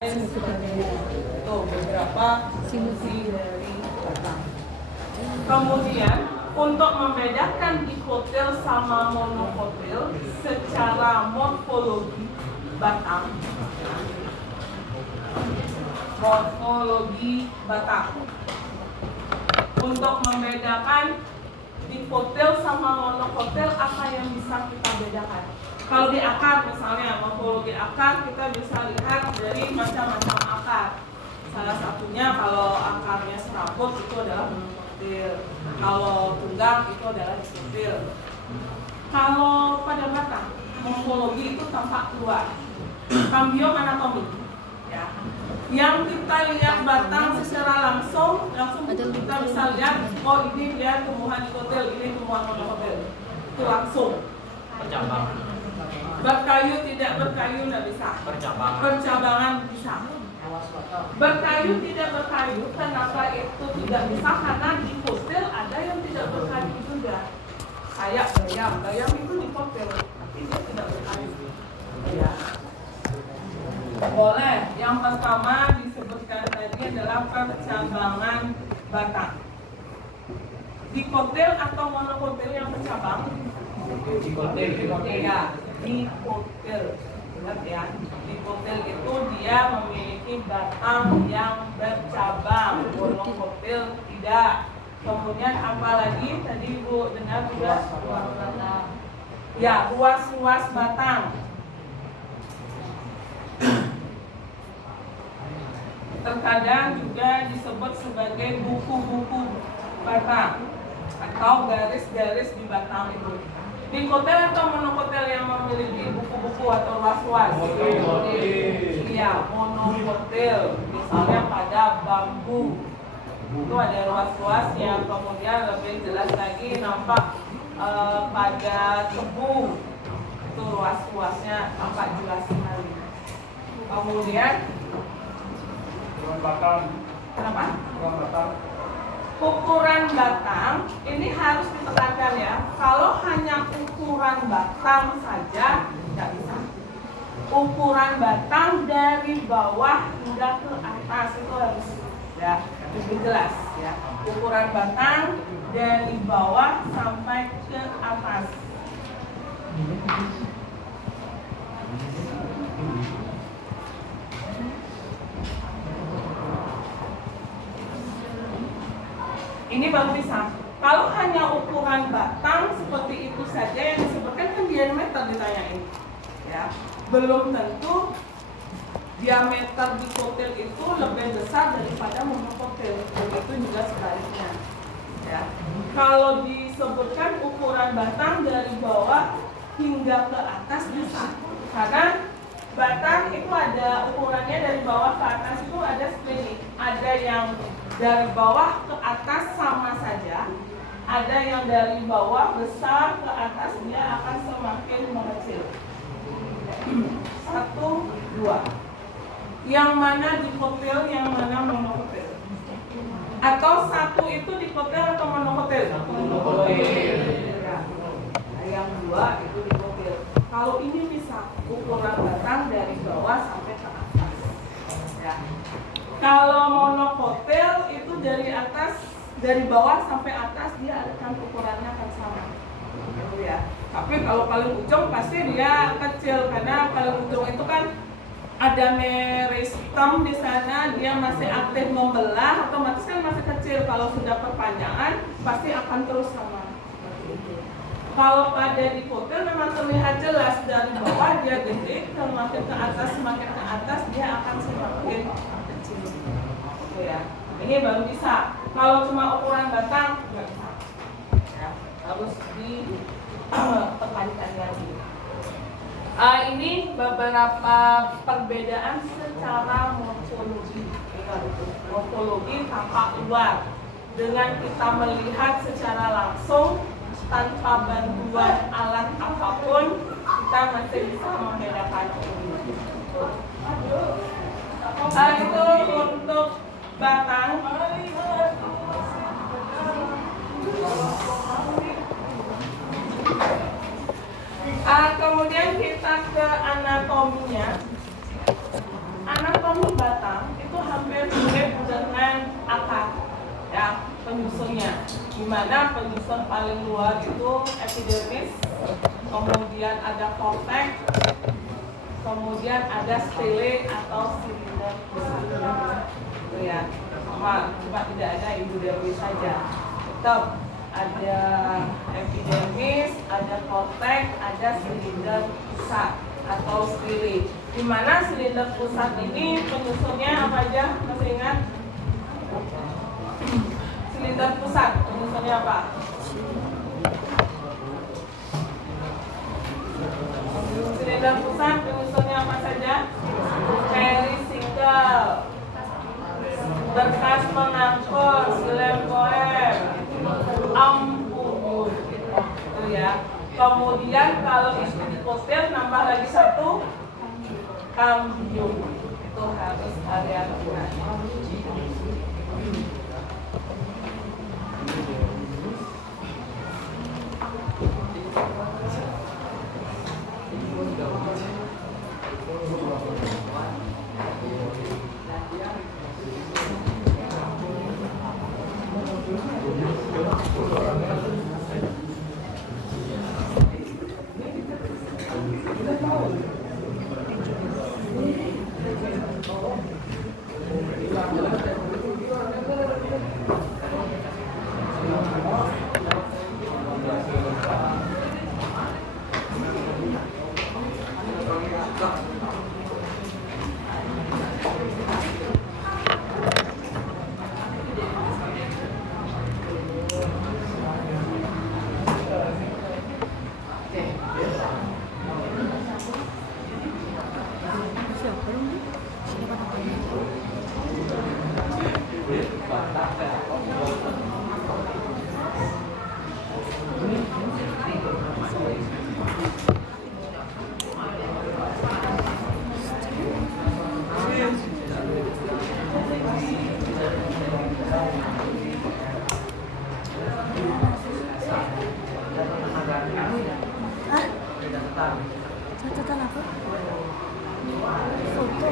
Itu beberapa fungsi dari batang. Kemudian untuk membedakan dikotil sama monokotil secara morfologi batang, untuk membedakan dikotil sama monokotil, apa yang bisa kita bedakan? Kalau di akar misalnya, morfologi akar kita bisa lihat dari macam-macam akar. Salah satunya kalau akarnya serabut itu adalah monokotil, kalau tunggang itu adalah dikotil. Kalau pada batang, morfologi itu tampak luar, kambium anatomi. Ya. Yang kita lihat batang secara langsung kita bisa lihat, oh ini dia tumbuhan dikotil, ini tumbuhan monokotil. Itu langsung. Berkayu tidak berkayu tidak bisa. Percabangan bisa. Berkayu tidak berkayu, kenapa itu tidak bisa? Karena di fosil ada yang tidak berkayu juga. Kayak gayam itu di fosil, tapi dia tidak berkayu. Ya. Boleh. Yang pertama disebutkan tadi adalah percabangan batang. Dikotil atau monokotil yang bercabang? Dikotil ya. Dikotil, ingat ya, dikotil itu dia memiliki batang yang bercabang, monokotil tidak. Kemudian apalagi tadi Ibu dengar juga ya, ruas-ruas batang. Terkadang juga disebut sebagai buku-buku batang atau garis-garis di batang itu. Dikotil atau monokotil yang memiliki buku-buku atau ruas-ruas? Iya, monokotil. Misalnya pada bambu itu ada ruas-ruasnya. Kemudian lebih jelas lagi nampak pada tebu itu ruas-ruasnya nampak jelas sekali. Kemudian kenapa? Ukuran batang ini harus ditekankan ya. Kalau hanya ukuran batang saja tidak bisa. Ukuran batang dari bawah hingga ke atas itu harus ya lebih jelas ya. Ukuran batang dari bawah sampai ke atas. Ini baru bisa. Kalau hanya ukuran batang seperti itu saja yang disebutkan kan diameter ditanyain, ya. Belum tentu diameter dikotil itu lebih besar daripada monokotil. Begitu juga sebaliknya, ya. Kalau disebutkan ukuran batang dari bawah hingga ke atas bisa, karena batang itu ada ukurannya dari bawah ke atas itu ada seperti ini. Ada yang dari bawah ke atas sama saja, ada yang dari bawah besar ke atas dia akan semakin mengecil. 1, 2. Yang mana dikotil, yang mana monokotil? Atau satu itu dikotil atau monokotil? Monokotil. Ya. Nah, yang 2 itu dikotil. Kalau ini bisa ukuran batang dari bawah sampai ke atas. Ya. Kalau monokotil itu dari atas, dari bawah sampai atas dia akan ukurannya akan sama, gitu ya. Tapi kalau paling ujung pasti dia kecil karena paling ujung itu kan ada meristem di sana, dia masih aktif membelah, otomatis kan masih kecil. Kalau sudah perpanjangan pasti akan terus sama. Kalau pada dikotil memang terlihat jelas dari bawah dia gede, semakin ke atas dia akan semakin kecil. Gitu ya. Ini baru bisa. Kalau cuma ukuran batang nggak bisa. Ya, harus ditekankan lagi. Ini beberapa perbedaan secara morfologi. Morfologi tampak luar. Dengan kita melihat secara langsung tanpa bantuan alat apapun, kita masih bisa membedakan ini. Itu untuk batang. Kemudian kita ke anatominya. Anatomi di mana penyusun paling luar itu epidermis, kemudian ada korteks, kemudian ada stele atau silinder pusat. Itu ya, sama cuma tidak ada endodermis saja. Tetap ada epidermis, ada korteks, ada silinder pusat atau stele. Di mana silinder pusat ini penyusunnya apa aja? Masih ingat? Silinder pusat penyusunnya apa? Silinder pusat penyusunnya apa saja? Perisingle, berkas pengangkut, silepoem, ampul, itu ya. Kemudian kalau itu dikotil nambah lagi satu, kambium. Itu harus kalian ingat. Catatan apa? Foto.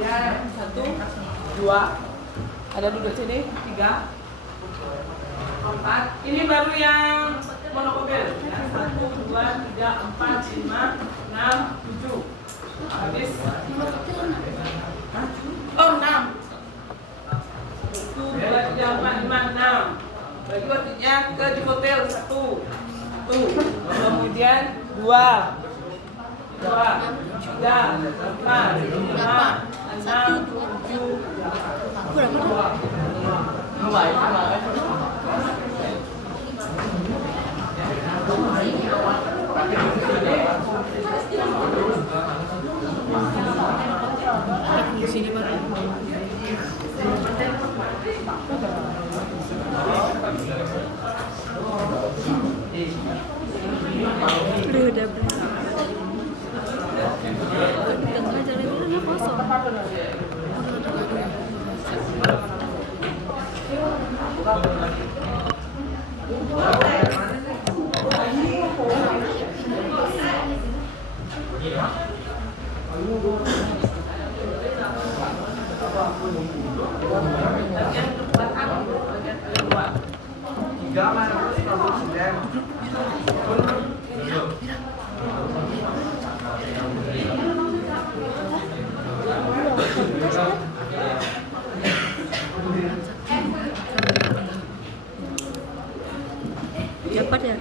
Ya, 1, 2, ada duduk sini, 3, 4. Ini baru yang monokopil. Ya, 1, 2, 3, 4, 5, 6, 7. Habis. Oh, 6. 1, 2, 3, 4, 5, 6. Bagi waktunya ke dikotel 1. Kemudian 2, 3, 4, 5, 6, 7. Bagian belakang, bagian kedua. Cepat ya.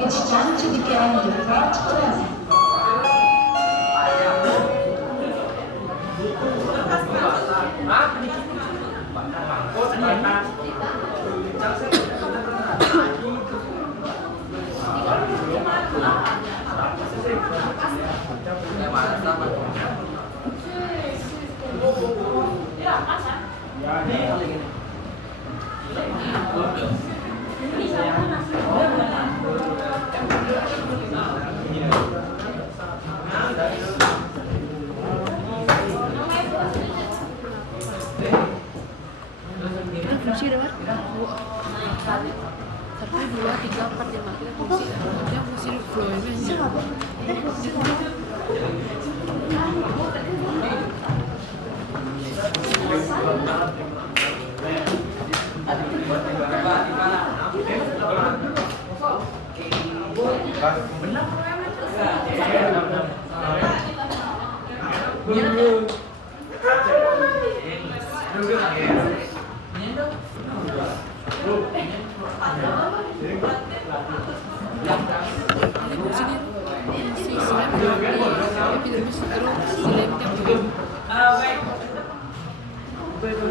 It's time to begin the front class. Fungsi berapa? 1, 2, 3, 4, 5 kita fungsi. Yang fungsi flow ini. Baik.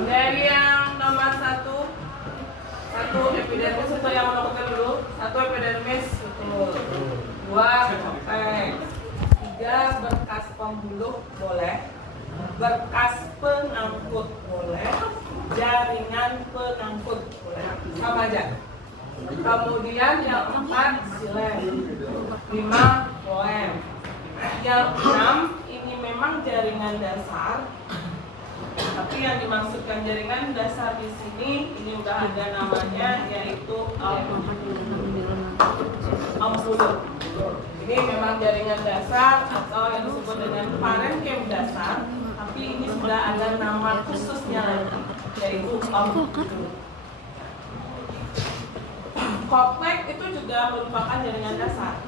Dari yang nomor satu epidermis itu yang monokopel dulu. 1 epidermis, 2 konteks, 3 berkas pembuluh boleh, berkas pengangkut boleh, jaringan pengangkut boleh, sama aja. Kemudian yang 4 silen, 5 poem, yang 6 ini memang jaringan dasar. Tapi yang dimaksudkan jaringan dasar di sini ini udah ada namanya, yaitu ambulur. Ini memang jaringan dasar atau yang disebut dengan parenkim dasar, tapi ini sudah ada nama khususnya lagi, yaitu ambulur. Kompleks itu juga merupakan jaringan dasar.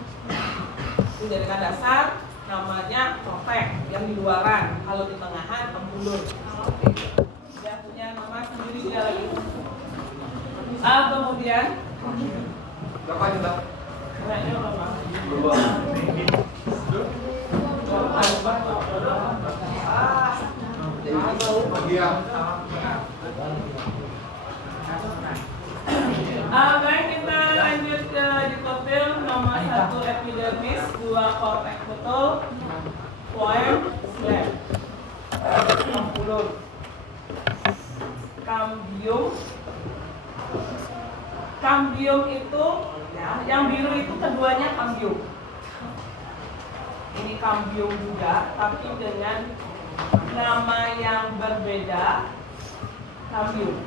Itu jaringan dasar namanya kompleks yang di luaran, kalau di tengahan ambulur. Dia punya nama sendiri dia lagi. Kemudian berapa juga? Kayaknya berapa? 2. Baik, kita lanjut ke dikotil. Nomor 1 epidermis, 2 korteks betul, poem, slab, ambulur, kambium. Kambium itu ya, yang biru itu keduanya kambium. Ini kambium juga, tapi dengan nama yang berbeda, kambium.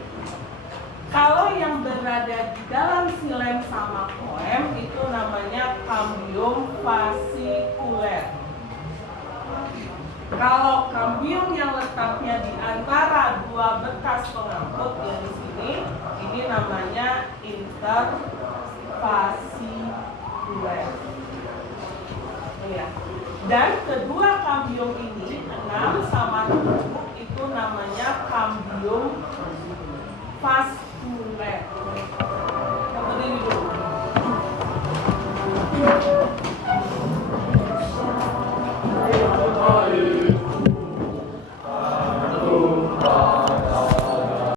Kalau yang berada di dalam silen sama poem itu namanya kambium fasikuler. Kalau kambium yang letaknya di antara 2 bekas pengangkut yang di sini, ini namanya interfasikuler. Ya. Dan kedua kambium ini